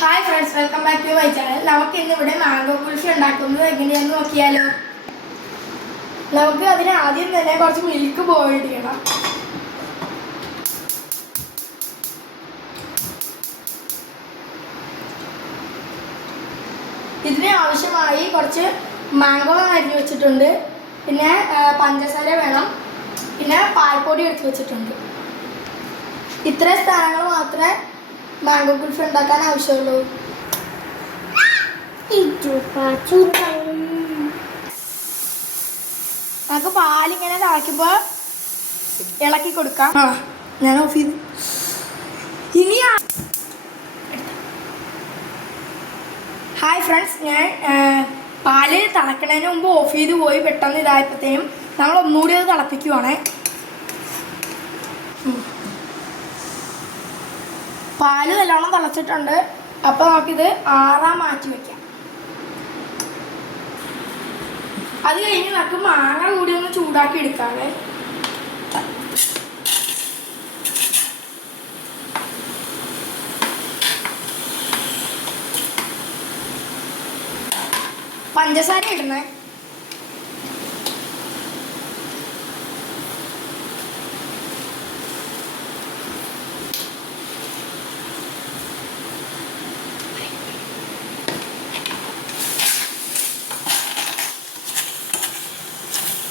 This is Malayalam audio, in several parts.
Hi friends, welcome back to my channel. നമുക്ക് ഇന്നിവിടെ മാംഗോ കുൽഫി ഉണ്ടാക്കുന്നത് എങ്ങനെയാണെന്ന് നോക്കിയാലോ. നമുക്ക് അതിന് ആദ്യം തന്നെ കുറച്ച് മിൽക്ക് ബോയിൽ ചെയ്യണം. ഇതിന് ആവശ്യമായി കുറച്ച് മാംഗോ അരിഞ്ഞ് വെച്ചിട്ടുണ്ട്, പിന്നെ പഞ്ചസാര വേണം, പിന്നെ പാൽപ്പൊടി എടുത്ത് വെച്ചിട്ടുണ്ട്. ഇത്രയും സാധനങ്ങൾ മാത്രമേ മാംഗോ കുൽഫി ഉണ്ടാക്കാൻ ആവശ്യമുള്ളൂ. നമുക്ക് പാലിങ്ങനെ തിളയ്ക്കുമ്പോൾ ഇളക്കി കൊടുക്കാം. ഞാൻ ഓഫ് ചെയ്തു. ഇനി ഹായ് ഫ്രണ്ട്സ്, ഞാൻ പാല് തിളയ്ക്കുന്നതിന് മുമ്പ് ഓഫ് ചെയ്ത് പോയി. പെട്ടെന്ന് ഇതായപ്പോഴത്തേനും നമ്മൾ ഒന്നുകൂടി അത് തിളപ്പിക്കുവാണേ. പാല് നല്ലോണം തിളച്ചിട്ടുണ്ട്. അപ്പോൾ നമുക്കിത് ആറാൻ മാറ്റി വയ്ക്കാം. അത് കഴിഞ്ഞ് നമുക്ക് മാങ്ങ കൂടി ഒന്ന് ചൂടാക്കി എടുക്കാവേ. പഞ്ചസാര ഇടണേ.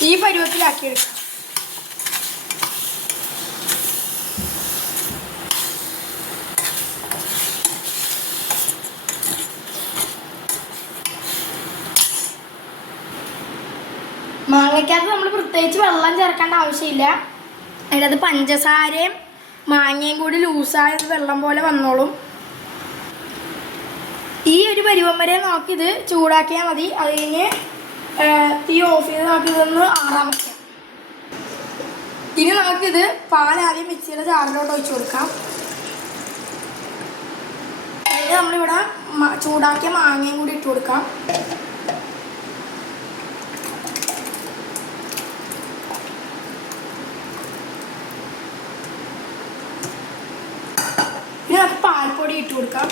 ഈ പരുവത്തിലാക്കി എടുക്കാം. മാങ്ങയ്ക്കകത്ത് നമ്മൾ പ്രത്യേകിച്ച് വെള്ളം ചേർക്കേണ്ട ആവശ്യമില്ല. അതിനകത്ത് പഞ്ചസാരയും മാങ്ങയും കൂടി ലൂസായത് വെള്ളം പോലെ വന്നോളും. ഈ ഒരു പരുവം വരെ നമുക്കിത് ചൂടാക്കിയാൽ മതി. അത് കഴിഞ്ഞ് തീ ഓഫ് ചെയ്ത് നമുക്കിതൊന്ന് ആറാൻ വയ്ക്കാം. ഇനി നമുക്കിത് പാലാദ്യം മിക്സിയുടെ ജാറിലോട്ട് ഒഴിച്ചു കൊടുക്കാം. അതിന് നമ്മളിവിടെ ചൂടാക്കിയ മാങ്ങയും കൂടി ഇട്ട് കൊടുക്കാം. ഇനി നമുക്ക് പാൽപ്പൊടി ഇട്ട് കൊടുക്കാം.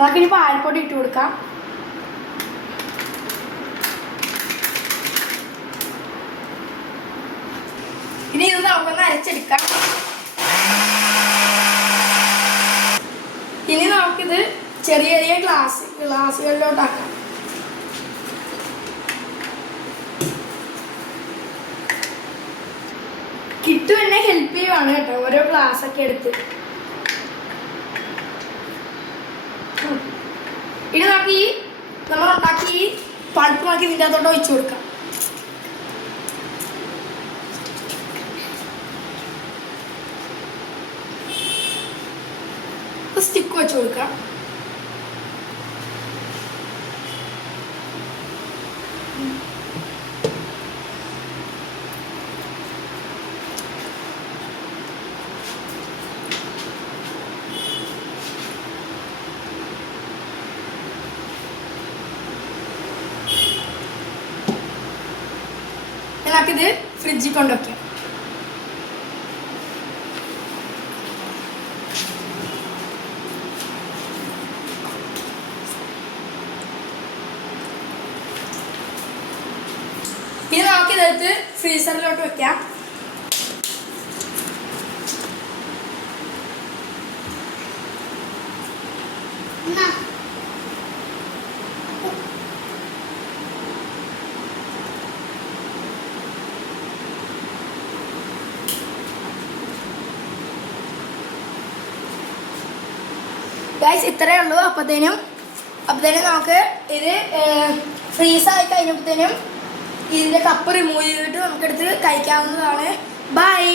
നമുക്കിനി പാൽപ്പൊടി ഇട്ട് കൊടുക്കാം. ഇനി ഇത് നമുക്കൊന്ന് അരച്ചെടുക്കാം. ഇനി നമുക്കിത് ചെറിയ ചെറിയ ഗ്ലാസുകളിലോട്ടാക്കാം. കിട്ടു എന്നെ ഹെൽപ്പ് ചെയ്യുവാണ് കേട്ടോ, ഓരോ ഗ്ലാസ്സൊക്കെ എടുത്ത്. ഇനി നമുക്ക് നമ്മൾ ഉണ്ടാക്കി പൾപ്പ് നോക്കി ഇതിൻ്റെ അകത്തോട്ട് ഒഴിച്ചു കൊടുക്കാം. സ്റ്റിക്ക് വെച്ച് കൊടുക്കാം. നമുക്കിത് ഫ്രിഡ്ജിൽ കൊണ്ടുവയ്ക്കാം. ഇനി നമുക്കിതെടുത്ത് ഫ്രീസറിലോട്ട് വെക്കാം. ഗൈസ്, ഇത്രയേ ഉള്ളൂ. അപ്പോഴത്തേനും നമുക്ക് ഇത് ഫ്രീസായി കഴിഞ്ഞപ്പോഴത്തേനും ഇതിൻ്റെ കപ്പ് റിമൂവ് ചെയ്തിട്ട് നമുക്കെടുത്ത് കഴിക്കാവുന്നതാണ്. ബൈ.